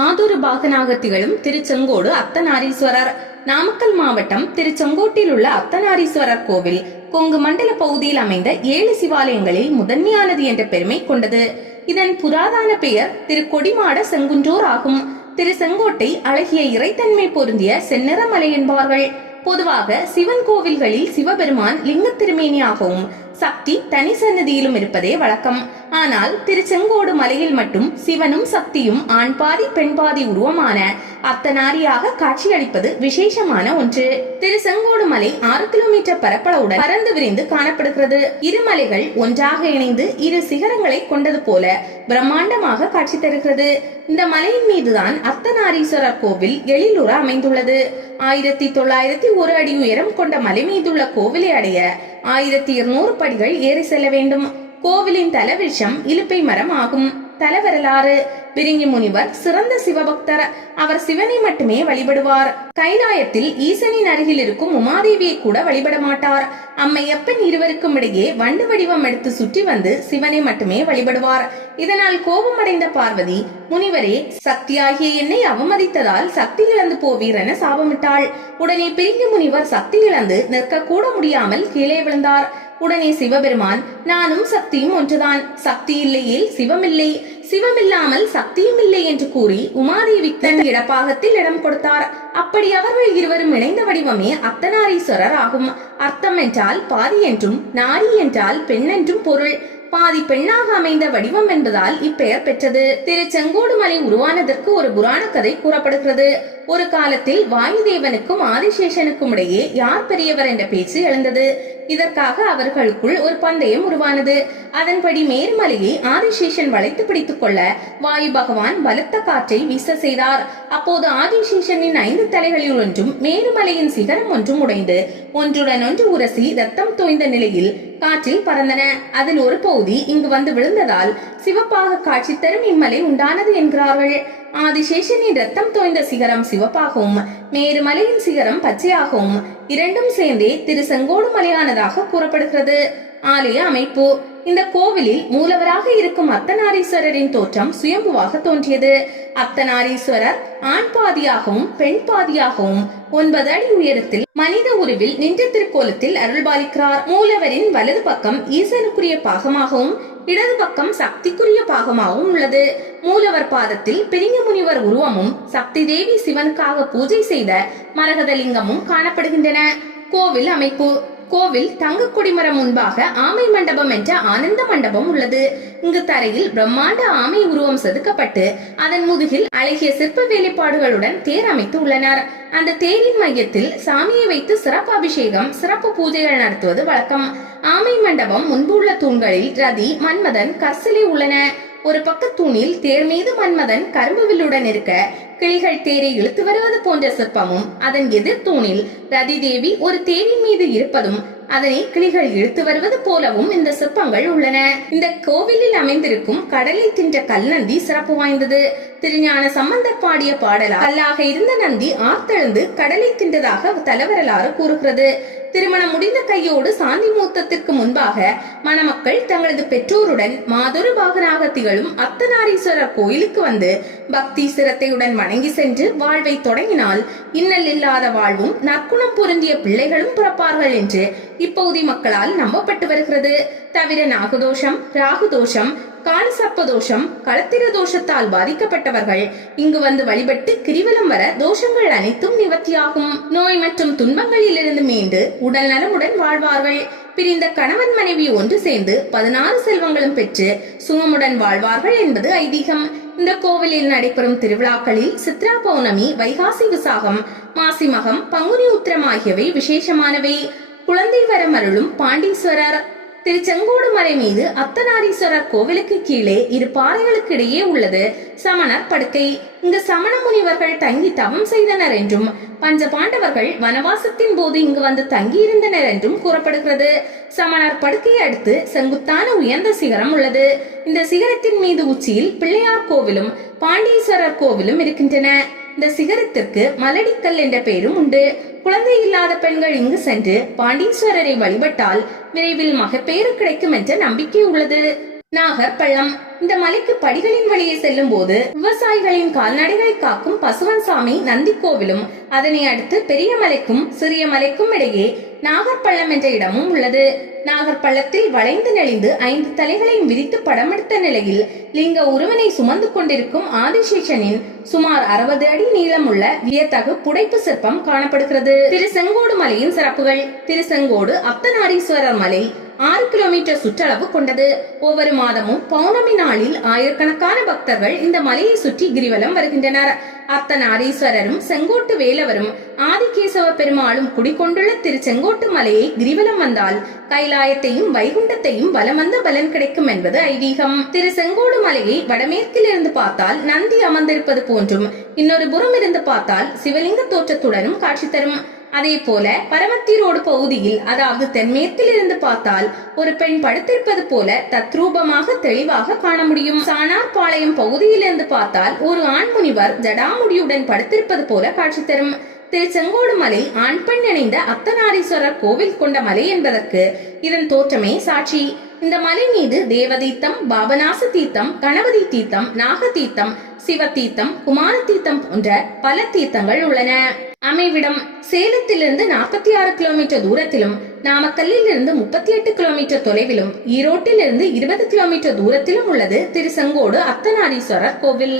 மாதொரு பாகனாக திகழும் திருச்செங்கோடு அர்த்தநாரீஸ்வரர். நாமக்கல் மாவட்டம் திருச்செங்கோட்டில் உள்ள அர்த்தநாரீஸ்வரர் கோவில் கொங்கு மண்டல பகுதியில் அமைந்த 7 சிவாலயங்களில் முதன்மையானது என்ற பெருமை கொண்டது. இதன் புராதன பெயர் திருக்கொடிமாட செங்குன்றூர் ஆகும். திருச்செங்கோட்டை அழகிய இறைத்தன்மை பொருந்திய செந்நிறமலை என்பார்கள். பொதுவாக சிவன் கோவில்களில் சிவபெருமான் லிங்க திருமேனியாகவும் சக்தி தனி சன்னதியிலும் இருப்பதே வழக்கம். ஆனால் திருச்செங்கோடு மலையில் மட்டும் சிவனும் சக்தியும் ஆண் பாதி பெண் பாதி உருவமான அர்த்தநாரியாக காட்சியளிப்பது விசேஷமான ஒன்று. திருச்செங்கோடு மலை 6 கிலோமீட்டர் பரப்பளவுடன் பறந்து விரிந்து காணப்படுகிறது. இரு மலைகள் ஒன்றாக இணைந்து 2 சிகரங்களை கொண்டது போல பிரம்மாண்டமாக காட்சி தருகிறது. இந்த மலையின் மீதுதான் அர்த்தநாரீஸ்வரர் கோவில் எழிலுற அமைந்துள்ளது. 1901 அடி உயரம் கொண்ட மலை மீதுள்ள கோவிலை அடைய 1200 படிகள் ஏறி செல்ல வேண்டும். கோவிலின் தலவிருஷம் இலுப்பை மரம் ஆகும். தலவரலாறு: பிரிங்கி முனிவர் சிறந்த சிவபக்தர். அவர் சிவனை மட்டுமே வழிபடுவார். கைலாயத்தில் ஈசனின் அருகில் இருக்கும் உமாதேவியை கூட வழிபட மாட்டார். அம்மையப்பன் இருவருக்கும் இடையே வண்டு வடிவம் எடுத்து சுற்றி வந்து சிவனை மட்டுமே வழிபடுவார். இதனால் கோபமடைந்த பார்வதி, முனிவரே, சக்தியாகிய என்னை அவமதித்ததால் சக்தி இழந்து போவீர் என சாபமிட்டாள். உடனே பிரிங்கி முனிவர் சக்தி இழந்து நிற்க கூட முடியாமல் கீழே விழுந்தார். உடனே சிவபெருமான், நானும் சக்தியும் ஒன்றுதான், சக்தி இல்லையேல் சிவமில்லை, சிவமில்லாமல் சக்தியும் இல்லை என்று கூறி உமாதேவி தன் இடப்பாகத்தில் இடம் கொடுத்தார். அப்படி அவர்கள் இருவரும் இணைந்த வடிவமே அர்த்தநாரீஸ்வரர் ஆகும். அர்த்தம் என்றால் பாதி என்றும், நாரி என்றால் பெண் என்றும் பொருள். பாதி பெண்ணாக அமைந்த வடிவம் என்பதால் இப்பெயர் பெற்றது. திருச்செங்கோடு மலை உருவானதற்கு ஒரு புராண கதை கூறப்படுகிறது. ஒரு காலத்தில் வாயுதேவனுக்கும் ஆதிசேஷனுக்கும் இடையே யார் பெரியவர் என்ற பேச்சு எழுந்தது. இதற்காக அவர்களுக்குள் ஒரு பந்தயம் உருவானது. அதன்படி மேருமலையை ஆதிசேஷன் வளைத்து பிடித்துக் கொள்ள வாயு பகவான் பலத்த காற்றை வீச செய்தார். அப்போது ஆதிசேஷனின் 5 தலைகளில் ஒன்றும் மேருமலையின் சிகரம் ஒன்றும் உடைந்து ஒன்றுடன் ஒன்று உரசி ரத்தம் தோய்ந்த நிலையில் காற்றில் பறந்தன. அதில் ஒரு பகுதி இங்கு வந்து விழுந்ததால் சிவப்பாக காட்சி தரும் இம்மலை உண்டானது என்கிறார்கள். ஆதிசேஷனின் ரத்தம் தோய்ந்த சிகரம் சிவப்பாகவும் மேருமலையின் சிகரம் பச்சையாகவும் இரண்டும் சேர்ந்தே திருச்செங்கோடு மலையானதாக கூறப்படுகிறது. ஆலய அமைப்பு: இந்த கோவிலில் மூலவராக இருக்கும் அர்த்தநாரீஸ்வரரின் தோற்றம் சுயம்புவாக தோன்றியது. அர்த்தநாரீஸ்வரர் ஆண் பாதியாகவும் பெண் பாதியாகவும் 9 அடி உயரத்தில் மனித உருவில் நின்ற திருக்கோலத்தில் அருள்பாலிக்கிறார். மூலவரின் வலது பக்கம் ஈசனுக்குரிய பாகமாகவும் இடது பக்கம் சக்திக்குரிய பாகமாகவும் உள்ளது. மூலவர் பாதத்தில் பிரிங்கி முனிவர் உருவமும் சக்தி தேவி சிவனுக்காக பூஜை செய்த மரகதலிங்கமும் காணப்படுகின்றன. கோவில் அமைப்பு: கோவில் தங்க கொடிமரம் முன்பாக ஆமை மண்டபம் என்ற ஆனந்த மண்டபம் உள்ளது. இங்கு தரையில் பிரம்மாண்ட ஆமை உருவம் செதுக்கப்பட்டு அதன் முதுகில் அழகிய சிற்ப வேலைப்பாடுகளுடன் தேர் அமைத்து உள்ளனர். அந்த தேரின் மையத்தில் சாமியை வைத்து சிறப்பு அபிஷேகம், சிறப்பு பூஜைகள் நடத்துவது வழக்கம். ஆமை மண்டபம் முன்பு உள்ள தூண்களில் ரதி, மன்மதன், கற்சிலை உள்ளன. ஒரு பக்க தூணில் தேர் மீது மன்மதன் கரும்பு வில்லுடன் இருக்க கிளிகள் தேரை இழுத்து வருவது போன்ற சிற்பமும், அதன் எதிர் தூணில் ரதி தேவி ஒரு தேரின் மீது இருப்பதும் அதனை கிளிகள் இழுத்து வருவது போலவும் இந்த சிற்பங்கள் உள்ளன. இந்த கோவிலில் அமைந்திருக்கும் கடலை தின்ற கல்நந்தி சிறப்பு வாய்ந்தது. திருஞான சம்பந்தர் பாடிய பாடலால் கல்லாக இருந்த நந்தி ஆர்த்தெழுந்து கடலை தின்றதாக தலவரலாறு கூறுகிறது. திருமணம் முடிந்த கையோடு சாந்தி மூத்தத்திற்கு முன்பாக மணமக்கள் தங்களது பெற்றோருடன் மாதொரு பாகனாக திகழும் அர்த்தநாரீஸ்வரர் கோயிலுக்கு வந்து பக்தி சிரத்தையுடன் வணங்கி சென்று வாழ்வை தொடங்கினால் இன்னல் இல்லாத வாழ்வும் நற்குணம் பொருந்திய பிள்ளைகளும் பிறப்பார்கள் என்று இப்பகுதி மக்களால் நம்பப்பட்டு வருகிறது. தவிர நாகதோஷம், ராகுதோஷம், காலசர்ப்ப தோஷம், களத்திர தோஷத்தால் பாதிக்கப்பட்டவர்கள் இங்கு வந்து வழிபட்டு கிரிவலம் வர தோஷங்கள் அனைத்தும் நிவர்த்தியாகும். நோய் மற்றும் துன்பங்களில் இருந்து மீண்டு உடல் நலமுடன் வாழ்வார்கள். பிரிந்த கணவன் மனைவி ஒன்று சேர்ந்து 16 செல்வங்களும் பெற்று சுகமுடன் வாழ்வார்கள் என்பது ஐதீகம். இந்த கோவிலில் நடைபெறும் திருவிழாக்களில் சித்ரா பௌர்ணமி, வைகாசி விசாகம், மாசி மகம், பங்குனி உத்திரம் ஆகியவை விசேஷமானவை. குழந்தை வரம் அருளும் பாண்டீஸ்வரர்: திருச்செங்கோடு மலை மீது அர்த்தநாரீஸ்வரர் கோவிலுக்கு கீழே 2 பாறைகளுக்கு இடையே உள்ளது சமணர் படுக்கை. இங்கு சமண முனிவர்கள் தங்கி தவம் செய்தனர் என்றும் பஞ்ச பாண்டவர்கள் வனவாசத்தின் போது இங்கு வந்து தங்கி இருந்தனர் என்றும் கூறப்படுகிறது. சமணர் படுக்கையை அடுத்து செங்குத்தான உயர்ந்த சிகரம் உள்ளது. இந்த சிகரத்தின் மீது உச்சியில் பிள்ளையார் கோவிலும் பாண்டீஸ்வரர் கோவிலும் இருக்கின்றன. இந்த சிகரத்திற்கு மலடிக்கல் என்ற பெயரும் உண்டு. குழந்தை இல்லாத பெண்கள் இங்கு சென்று பாண்டீஸ்வரரை வழிபட்டால் விரைவில் மகப்பேறு கிடைக்கும் என்ற நம்பிக்கை உள்ளது. நாகர் பள்ளம்: இந்த மலைக்கு படிகளின் வழியே செல்லும் போது விவசாயிகளின் கால்நடைகளை காக்கும் பசுவன்சாமி நந்தி கோவிலும், அதனை அடுத்து பெரிய மலைக்கும் சிறிய மலைக்கும் இடையே நாகர்பள்ளம் என்ற இடமும் உள்ளது. நாகர்பள்ளத்தில் வளைந்து நெளிந்து 5 தலைகளையும் விரித்து படமெடுத்த நிலையில் லிங்க உருவனை சுமந்து கொண்டிருக்கும் ஆதிசேஷனின் சுமார் 60 அடி நீளமுள்ள வியத்தகு புடைப்பு சிற்பம் காணப்படுகிறது. திருச்செங்கோடு மலையின் சிறப்புகள். திருச்செங்கோடு அர்த்தநாரீஸ்வரர் மலை 6 கிலோமீட்டர் சுற்றளவு கொண்டது. ஒவ்வொரு மாதமும் பௌர்ணமி நாளில் ஆயிரக்கணக்கான பக்தர்கள் இந்த மலையை சுற்றி கிரிவலம் வருகின்றனர். அர்த்தநாரீஸ்வரரும் செங்கோட்டு வேலவரும் ஆதிகேசவ பெருமாளும் குடிகொண்டுள்ள திருச்செங்கோட்டு மலையை கிரிவலம் வந்தால் கைலாயத்தையும் வைகுண்டத்தையும் வலம் வந்த பலன் கிடைக்கும் என்பது ஐதீகம். திருச்செங்கோடு மலையை வடமேற்கில் இருந்து பார்த்தால் நந்தி அமர்ந்திருப்பது போன்றும், இன்னொரு புறம் இருந்து பார்த்தால் சிவலிங்க தோற்றத்துடனும் காட்சி தரும். அதே போல பரமத்தி ரோடு பகுதியில், அதாவது தென்மேற்கில் இருந்து பார்த்தால் ஒரு பெண் படுத்திருப்பது போல தத்ரூபமாக தெளிவாக காண முடியும். சாணார்பாளையம் பகுதியில் இருந்து பார்த்தால் ஒரு ஆண் முனிவர் ஜடாமுடியுடன் படுத்திருப்பது போல காட்சி தரும். திருச்செங்கோடு மலை ஆண் பெண் இணைந்த அர்த்தநாரீஸ்வரர் கோவில் கொண்ட மலை என்பதற்கு இதன் தோற்றமே சாட்சி. இந்த மலை மீது தேவதீர்த்தம், பாபநாச தீர்த்தம், கணபதி தீர்த்தம், நாக தீர்த்தம், சிவ தீர்த்தம், குமார தீர்த்தம் போன்ற பல தீர்த்தங்கள் உள்ளன. அமைவிடம்: சேலத்திலிருந்து 46 கிலோமீட்டர் தூரத்திலும், நாமக்கல்லில் இருந்து 38 கிலோமீட்டர் தொலைவிலும், ஈரோட்டில் இருந்து 20 கிலோமீட்டர் தூரத்திலும் உள்ளது திருச்செங்கோடு அர்த்தநாரீஸ்வரர் கோவில்.